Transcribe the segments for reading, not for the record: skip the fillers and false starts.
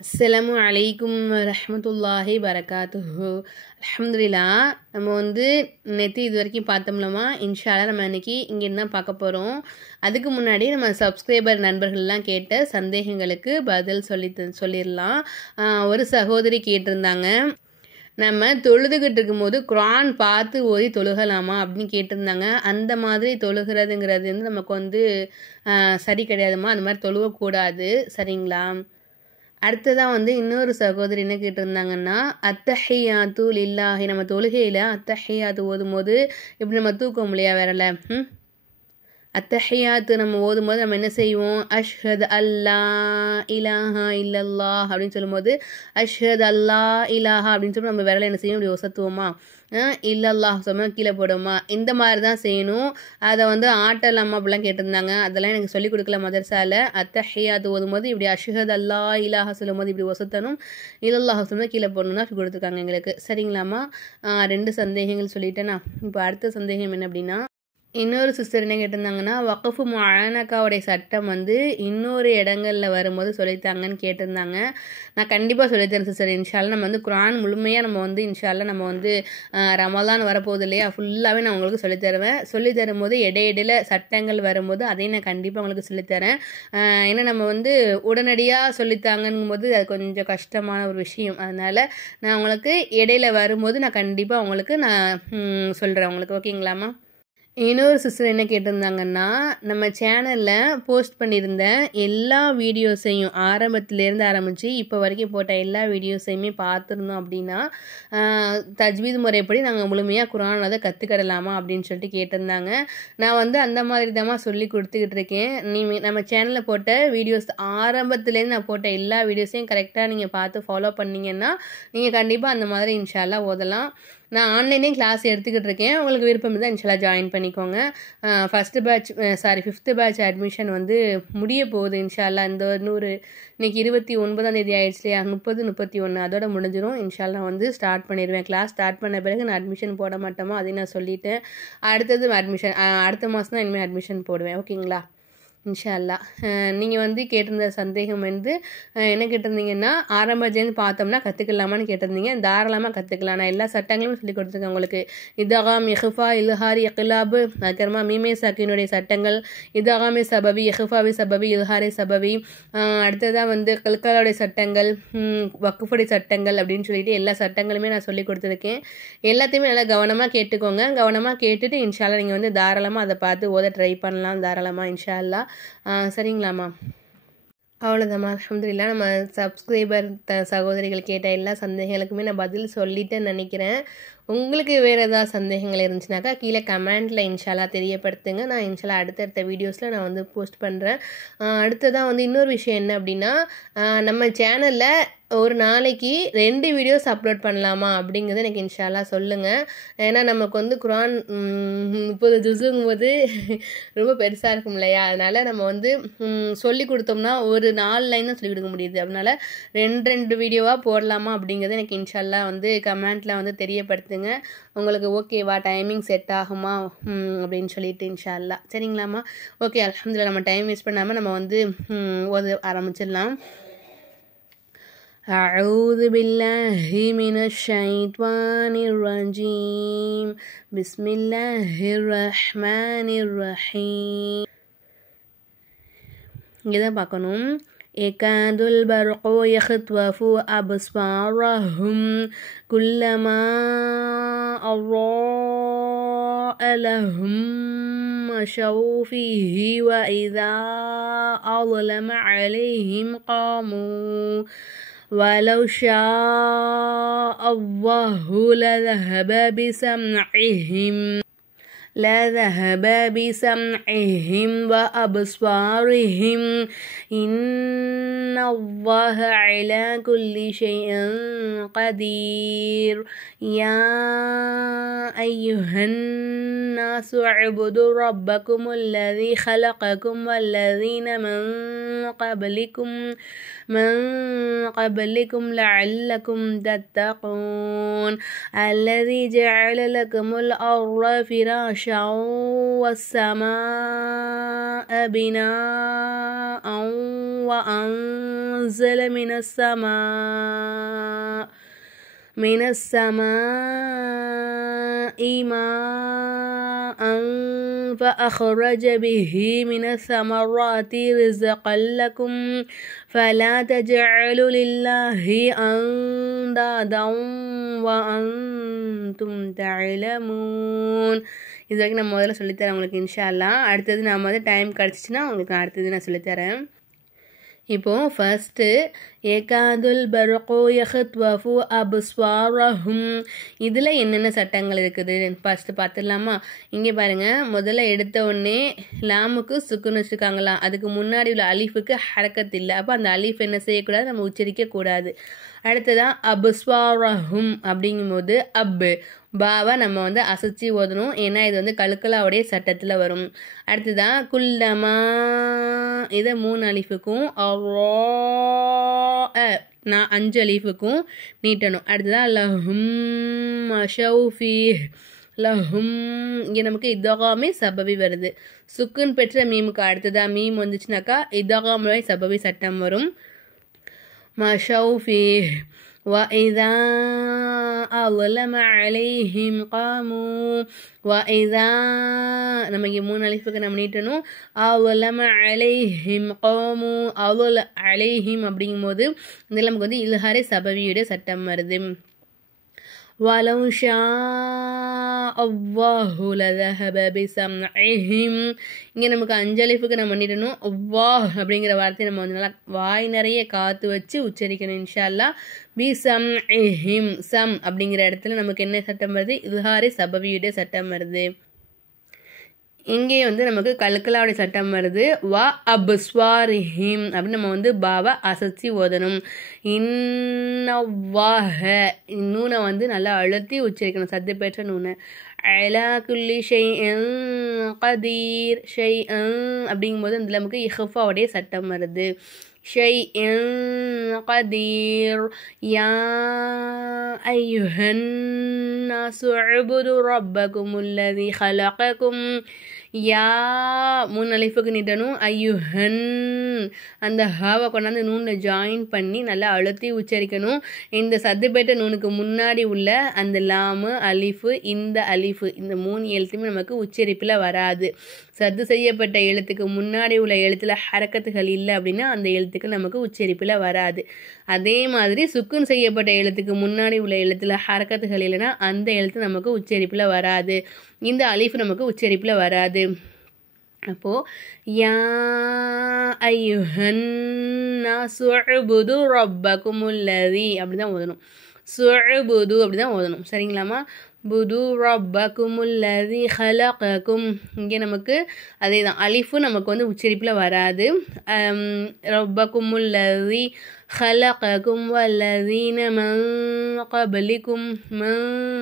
அஸ்ஸலாமு அலைக்கும் வரஹ்மத்துல்லாஹி வரகாத்துஹு. அல்ஹம்துலில்லாஹ். நம்ம நேற்று இது வரைக்கும் பார்த்தோம்லமா, இன்ஷா அல்லாஹ் நம்ம இன்னைக்கு இங்கே என்ன பார்க்க போகிறோம். அதுக்கு முன்னாடி நம்ம சப்ஸ்கிரைபர் நண்பர்கள்லாம் கேட்ட சந்தேகங்களுக்கு பதில் சொல்லிடலாம். ஒரு சகோதரி கேட்டிருந்தாங்க, நம்ம தொழுதுகிட்டு இருக்கும்போது குர்ஆன் பார்த்து ஓதி தொழுகலாமா அப்படின்னு கேட்டிருந்தாங்க. அந்த மாதிரி தொழுகிறதுங்கிறது நமக்கு சரி கிடையாதுமா, அந்த மாதிரி தொழுவக்கூடாது, சரிங்களா? அடுத்ததான் இன்னொரு சகோதரி என்ன கேட்டிருந்தாங்கன்னா, அத்தஹியாத்து லில்லாஹி, நம்ம தொழுகையில் அத்தஹியாத்து ஓதும்போது இப்படி நம்ம தூக்கம் இல்லையா விரல, அத்தஹியாத்து நம்ம ஓதும்போது நம்ம என்ன செய்வோம், அஷ்ஹது அல்லா இலாஹா இல்லல்லாஹ் அப்படின்னு சொல்லும்போது அஷ்ஹது அல்லா இலாஹா அப்படின்னு சொல்லி நம்ம விரலை என்ன செய்வோம், இப்படி ஒசத்துவோமா, இல்லல்லாஹ் சொன்னால் கீழே போடுவோமா, இந்த மாதிரி தான் செய்யணும். அதை ஆட்டலாமா அப்படிலாம் கேட்டிருந்தாங்க. அதெல்லாம் எனக்கு சொல்லிக் கொடுக்கல மதரசாவில். அத்தஹியாத்து ஓதும்போது இப்படி அஷ்ஹது அல்லா இலாஹா சொல்லும் போது இப்படி ஒசத்தணும், இல்லல்லாஹ் சொன்னால் கீழே போடணும் தான் கொடுத்துருக்காங்க எங்களுக்கு, சரிங்களாம்மா? 2 சந்தேகங்கள் சொல்லிட்டேன்னா, இப்போ அடுத்த சந்தேகம் என்ன அப்படின்னா, இன்னொரு சிஸ்டர் என்ன கேட்டிருந்தாங்கன்னா, வக்ஃபு முஆனகாவுடைய சட்டம் இன்னொரு இடங்களில் வரும்போது சொல்லித்தாங்கன்னு கேட்டிருந்தாங்க. நான் கண்டிப்பாக சொல்லித்தரேன் சிஸ்டர், இன்ஷா அல்லாஹ். நம்ம குர்ஆன் முழுமையாக நம்ம இன்ஷா அல்லாஹ் நம்ம ரமலான் வரப்போகுது இல்லையா, ஃபுல்லாகவே நான் உங்களுக்கு சொல்லித்தருவேன். சொல்லித்தரும் போது இடையிடையில் சட்டங்கள் வரும்போது அதையும் நான் கண்டிப்பாக உங்களுக்கு சொல்லித்தரேன். ஏன்னா நம்ம உடனடியாக சொல்லித்தாங்கங்கும் போது அது கொஞ்சம் கஷ்டமான ஒரு விஷயம். அதனால் நான் உங்களுக்கு இடையில வரும்போது நான் கண்டிப்பாக உங்களுக்கு சொல்கிறேன் உங்களுக்கு, ஓகேங்களாம்மா? இன்னொரு சிஸ்டர் என்ன கேட்டிருந்தாங்கன்னா, நம்ம சேனலில் போஸ்ட் பண்ணியிருந்த எல்லா வீடியோஸையும் ஆரம்பத்துலேருந்து ஆரம்பித்து இப்போ வரைக்கும் போட்ட எல்லா வீடியோஸையுமே பார்த்துருந்தோம் அப்படின்னா, தஜ்வீத் முறைப்படி நாங்கள் முழுமையாக குர்ஆன் கற்றுக்கிடலாமா அப்படின்னு சொல்லிட்டு கேட்டிருந்தாங்க. நான் அந்த மாதிரி தான் சொல்லி கொடுத்துக்கிட்டு இருக்கேன். நம்ம சேனலில் போட்ட வீடியோஸ் ஆரம்பத்துலேருந்து நான் போட்ட எல்லா வீடியோஸையும் கரெக்டாக நீங்கள் பார்த்து ஃபாலோ பண்ணிங்கன்னா நீங்கள் கண்டிப்பாக அந்த மாதிரி இன்ஷா அல்லாஹ் ஓதலாம். நான் ஆன்லைனே கிளாஸ் எடுத்துக்கிட்டு இருக்கேன். உங்களுக்கு விருப்பம் இருந்தால் இன்ஷா அல்லாஹ் ஜாயின் பண்ணிக்கோங்க. ஃபிஃப்த்து பேட்ச் அட்மிஷன் முடிய போகுது இன்ஷா அல்லாஹ். இன்னைக்கு 29ஆம் தேதி ஆயிடுச்சு இல்லையா, 30, 31 அதோட முடிஞ்சிடும் இன்ஷா அல்லாஹ். ஸ்டார்ட் பண்ணிடுவேன். கிளாஸ் ஸ்டார்ட் பண்ண பிறகு நான் அட்மிஷன் போட மாட்டோமா, அதையும் நான் சொல்லிட்டேன். அடுத்தது அட்மிஷன் அடுத்த மாதம் தான் இனிமேல் அட்மிஷன் போடுவேன், ஓகேங்களா? இன்ஷா அல்லாஹ். நீங்கள் கேட்டிருந்த சந்தேகம் என்ன கேட்டிருந்தீங்கன்னா, ஆரம்பத்துலேருந்து பார்த்தோம்னா கற்றுக்கலாமான்னு கேட்டிருந்தீங்க. தாராளமாக கற்றுக்கலாம். நான் எல்லா சட்டங்களும் சொல்லி கொடுத்துருக்கேன் உங்களுக்கு. இதகாம், இஹ்ஃபா, இல்ஹாரி, இக்லாபு, அதுக்கப்புறமா மீமே சாக்கினுடைய சட்டங்கள், இதகாமி சபவி, இஹ்ஃபாவி சபவி, இல்ஹாரி சபவி, அடுத்ததான் கல்கலாவுடைய சட்டங்கள், வக்குஃபுடைய சட்டங்கள் அப்படின்னு சொல்லிட்டு எல்லா சட்டங்களுமே நான் சொல்லி கொடுத்துருக்கேன். எல்லாத்தையுமே நல்லா கவனமாக கேட்டுக்கோங்க. கவனமாக கேட்டுட்டு இன்ஷா அல்லாஹ் நீங்கள் தாராளமாக அதை பார்த்து ஓத ட்ரை பண்ணலாம், தாராளமாக இன்ஷா அல்லாஹ். சரிங்களாம்மா? அவ்வளோதாம்மா, அல்ஹம்துலில்லாஹ். நம்ம சப்ஸ்கிரைபர் சகோதரிகள் கேட்ட எல்லா சந்தேகங்களுக்குமே நான் பதில் சொல்லிட்டேன்னு நினைக்கிறேன். உங்களுக்கு வேறு ஏதாவது சந்தேகங்கள் இருந்துச்சுனாக்கா கீழே கமெண்ட்டில் இன்ஷா அல்லாஹ் தெரியப்படுத்துங்க. நான் இன்ஷா அல்லாஹ் அடுத்தடுத்த வீடியோஸில் நான் போஸ்ட் பண்ணுறேன். அடுத்ததாக இன்னொரு விஷயம் என்ன அப்படின்னா, நம்ம சேனலில் ஒரு நாளைக்கு 2 வீடியோஸ் அப்லோட் பண்ணலாமா அப்படிங்கிறத எனக்கு இன்ஷா அல்லாஹ் சொல்லுங்கள். ஏன்னா நமக்கு குர்ஆன் 30 ஜுஸுங்கும் போது ரொம்ப பெருசாக இருக்கும் இல்லையா, அதனால் நம்ம சொல்லி கொடுத்தோம்னா ஒரு 4 லைன் தான் சொல்லி கொடுக்க முடியுது. அதனால் 2 வீடியோவாக போடலாமா அப்படிங்கிறத எனக்கு இன்ஷா அல்லாஹ் கமெண்ட்டில் தெரியப்படுத்துங்க. உங்களுக்கு ஓகேவா, டைமிங் செட் ஆகுமா அப்படின்னு சொல்லிட்டு இன்ஷா அல்லாஹ், சரிங்களாம்மா? ஓகே, அல்ஹம்துலில்லாஹ். நம்ம டைம் வேஸ்ட் பண்ணாமல் நம்ம ஓத ஆரம்பிச்சிடலாம். أعوذ بالله من الشيطان الرجيم. بسم الله الرحمن الرحيم. இங்கதான் பார்க்கணும். ஏகாதுல் பர்கு யஹ்த்வஃபு அப்ஸ்வாரஹும் குல்லமா அضاء لهم مشوا فيه وإذا أظلم عليهم قاموا ولو شاء الله لذهب بسمعهم وأبصارهم إن الله على كل شيء قدير. يا أيها الناس اعبدوا ربكم الذي خلقكم والذين من قبلكم لعلكم تتقون الذي جعل لكم الأرض فراشا والسماء بناء وأنزل من السماء ماء فأخرج به من الثمرات رزقا لكم فلا تجعلوا لله أندادا وأنتم تعلمون. இது வரைக்கும் நான் முதல்ல சொல்லித்தரேன் உங்களுக்கு இன்ஷா அல்லாஹ். அடுத்தது நான் டைம் கிடச்சிச்சின்னா உங்களுக்கு அடுத்தது நான் சொல்லித்தரேன். இப்போது ஃபஸ்ட்டு ஏகாதுல் பர்கு யஹ்த்வஃபு அப்ஸ்வாரஹும், இதில் என்னென்ன சட்டங்கள் இருக்குது ஃபஸ்ட்டு பார்த்துடலாமா? இங்கே பாருங்கள், முதல்ல எடுத்த உடனே லாமுக்கு சுக்குன்னு வச்சுருக்காங்களா, அதுக்கு முன்னாடி உள்ள அலிஃபுக்கு ஹரக்கத் இல்லை. அப்போ அந்த அலிஃப் என்ன செய்யக்கூடாது, நம்ம உச்சரிக்கக்கூடாது. அடுத்ததான் அப்ஸ்வாரஹும் அப்படிங்கும்போது பாவை நம்ம அசைச்சி ஓதணும், ஏன்னா இது கலுக்கலாவுடைய சட்டத்தில் வரும். அடுத்ததான் குல்லமா, இதை 3 அலிஃபுக்கும் நான் 5 அலிஃபுக்கும் நீட்டணும். அடுத்ததான் லஹும் மஷௌஃபி, லஹும் இங்கே நமக்கு இதகாமே சபவி வருது. சுக்குன் பெற்ற மீமுக்கு அடுத்ததாக மீம் வந்துச்சுனாக்கா இதகாமே சபவி சட்டம் வரும். மஷௌஃபி وَإِذَا أَظْلَمَ عَلَيْهِمْ قَامُوا وَإِذَا நம்ம இங்கே 3 அலிஃபுக்கு நம்ம நீட்டணும். أَظْلَمَ عَلَيْهِمْ قَامُوا அலைஹிம் அப்படிங்கும்போது இதில் நமக்கு இல்ஹாரே சபவியுடைய சட்டம் வருது. وَلَوْ شَاءَ اللَّهُ لَذَهَبَ بِسَمْعِهِمْ, இங்கே நமக்கு 5 அலிஃபுக்கு நம்ம பண்ணிடணும். அல்லாஹ் அப்படிங்கிற வார்த்தையை நம்ம நல்லா வாய் நிறைய காற்று வச்சு உச்சரிக்கணும் இன்ஷா அல்லாஹ். பிசம்இஹிம், சம் அப்படிங்கிற இடத்துல நமக்கு என்ன சட்டம் வருது, இல்ஹாரே சபவியுடைய சட்டம் வருது. இங்கே நமக்கு கல்கலாவுடைய சட்டம் வருது. வா அப்ஸ்வாரிஹிம் அப்படின்னு நம்ம பாவை அசைச்சி ஓதணும். இன்னவாஹ, நூனை நல்லா அழுத்தி உச்சரிக்கணும், சத்து பெற்ற நூனை. அலா குல்லி ஷைஇன் கதீர், ஷைஇன் அப்படிங்கும்போது இதில் நமக்கு இஹ்ஃபாவுடைய சட்டம் வருது. ஷைஇன் கதீர். யா அய்யுஹன் நாசு உஅ்புது ரப்பகுமுல்லதி ஹலககும், யா 3 அலிஃபுக்கு நீட்டணும். ஐயுஹன், அந்த ஹாவை கொண்டாந்து நூனில் ஜாயின் பண்ணி நல்லா அழுத்தி உச்சரிக்கணும். இந்த சத்துப்பேட்ட நூனுக்கு முன்னாடி உள்ள அந்த லாமு அலிஃபு, இந்த அலிஃபு, இந்த 3 எழுத்துமே நமக்கு உச்சரிப்பில் வராது. சத்து செய்யப்பட்ட எழுத்துக்கு முன்னாடி உள்ள எழுத்தில் ஹரக்கத்துகள் இல்லை அப்படின்னா அந்த எழுத்துக்கள் நமக்கு உச்சரிப்பில் வராது. அதே மாதிரி சுக்குன் செய்யப்பட்ட எழுத்துக்கு முன்னாடி உள்ள எழுத்தில் ஹரக்கத்துகள் இல்லைன்னா அந்த எழுத்து நமக்கு உச்சரிப்பில் வராது. இந்த அலிஃப் நமக்கு உச்சரிப்பில் வராது. அப்போது யா அய்யுஹன் நாசு உஅ்புது ரப்பகுமுல்லதி அப்படி தான் ஓதணும். சுஅ்புது அப்படி தான் ஓதணும், சரிங்களாம்மா? புது ரப்பகுமுல்லதி ஹலககும், இங்கே நமக்கு அதே தான், அலிஃபு நமக்கு உச்சரிப்பில் வராது. ரப்பகுமுல்லதி ஹலககும் வல்லதீன மன் கபலிக்கும்,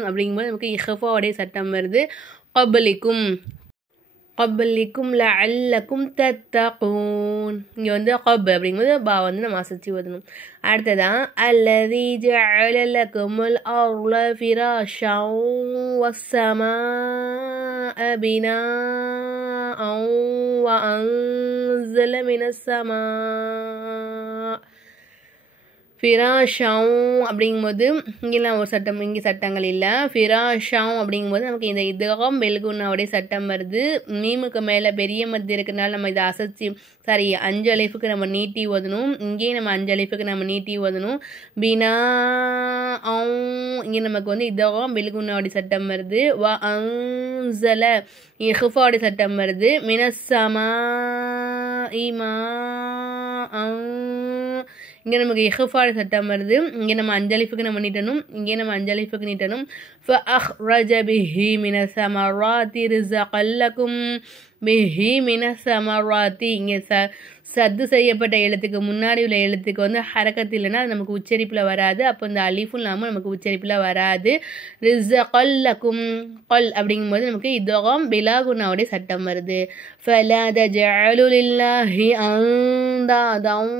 அப்படிங்கும்போது நமக்கு இஹ்ஃபாவுடைய சட்டம் வருது. கபலிக்கும், கபலிக்கும் லஅல்லக்கும் தத்தகூன், இங்கே கப் அப்படிங்கும்போது பா நம்ம அசைச்சி ஓதணும். அடுத்ததான் அல்லதி ஜஅல லக்குமுல் அர்ல ஃபிராஷன் வஸ்ஸமாஅ பினாஅன் வஅன்ஸல மினஸ் ஸமாஅ. ஃபிராஷாம் அப்படிங்கும்போது இங்கெல்லாம் ஒரு சட்டம், இங்கே சட்டங்கள் இல்லை. ஃபிராஷாம் அப்படிங்கும்போது நமக்கு இந்த இதகம் பெல்குன்னாவுடைய சட்டம் வருது. மீமுக்கு மேலே பெரிய மத்து இருக்கிறதுனால நம்ம இதை அசைச்சி 5 அலிஃபுக்கு நம்ம நீட்டி ஓதணும். இங்கேயும் நம்ம 5 அலிஃபுக்கு நம்ம நீட்டி ஓதணும். பினா இங்கே நமக்கு இதகம் பெல்குன்னாவுடைய சட்டம் வருது. வ அன்ஸல இஹ்ஃபாவுடைய சட்டம் வருது. மினஸ்ஸமா இமா, இங்கே நமக்கு இஹ்ஃபாவுடைய சட்டம் வருது. இங்கே நம்ம 5 அலிஃபுக்கு நம்ம நீட்டணும், இங்கே நம்ம 5 அலிஃபுக்கு நீட்டணும். ஃபஅஹ்ரஜ பிஹி மினஸ் ஸமராத்தி ரிஸகன் லக்கும், பிஹி மினஸ் ஸமராத்தி, இங்கே சத்து செய்யப்பட்ட எழுத்துக்கு முன்னாடி உள்ள எழுத்துக்கு ஹரக்கத்து இல்லைன்னா அது நமக்கு உச்சரிப்பில் வராது. அப்போ இந்த அலிஃபும் இல்லாமல் நமக்கு உச்சரிப்பில் வராது. ரிஸகன் லக்கும், கல் அப்படிங்கும்போது நமக்கு இதகம் பிலாகுன்னாவுடைய சட்டம் வருது. ஃபலா தஜஅலு லில்லாஹி அன்தாதன்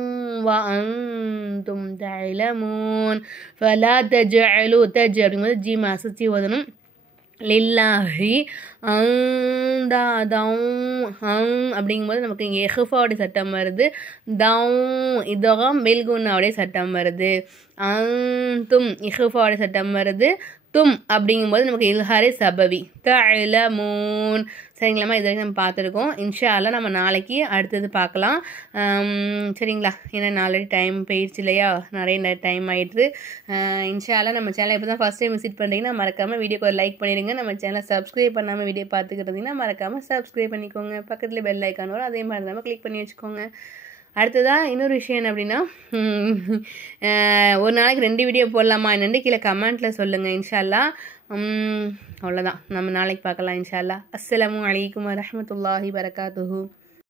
வ அன்தும் தஅலமூன். تعلمون فلا تجعلوا அப்படிங்கும்போது ஜீம் அசைச்சி ஓதணும் லில்லாஹி அப்படிங்கும்போது நமக்கு இங்கே எஹ்ஃபாவுடைய சட்டம் வருது இதகம் பெல்குன்னாவுடைய சட்டம் வருது தும் இஹ்ஃபாவுடைய சட்டம் வருது தும் அப்படிங்கும்போது நமக்கு இல்ஹாரே சபவி தஅலமூன் சரிங்களாம்மா இது வரைக்கும் நம்ம பார்த்துருக்கோம் இன்ஷா அல்லாஹ் நம்ம நாளைக்கு அடுத்தது பார்க்கலாம் சரிங்களா ஏன்னா ஆல்ரெடி டைம் போயிடுச்சு இல்லையா நிறைய டைம் ஆகிடுது இன்ஷா அல்லாஹ் நம்ம சேனலை இப்போ தான் ஃபஸ்ட் டைம் விசிட் பண்ணுறீங்கன்னா மறக்காமல் வீடியோக்கு ஒரு லைக் பண்ணிடுங்க நம்ம சேனலை சப்ஸ்கிரைப் பண்ணாமல் வீடியோ பார்த்துக்கிட்டீங்கன்னா மறக்காமல் சப்ஸ்கிரைப் பண்ணிக்கோங்க பக்கத்தில் பெல் ஐக்கான் வரும் அதே மாதிரி நம்ம கிளிக் பண்ணி வச்சுக்கோங்க அடுத்ததாக இன்னொரு விஷயம் என்ன அப்படின்னா ஒரு நாளைக்கு 2 வீடியோ போடலாமா என்னென்னு கீழே கமெண்ட்டில் சொல்லுங்கள் இன்ஷா அல்லாஹ் அவ்வளோதான் நம்ம நாளைக்கு பார்க்கலாம் இன்ஷா அல்லாஹ் அஸ்ஸலாமு அலைக்கும் வரஹ்மத்துல்லாஹி வரகாத்துஹு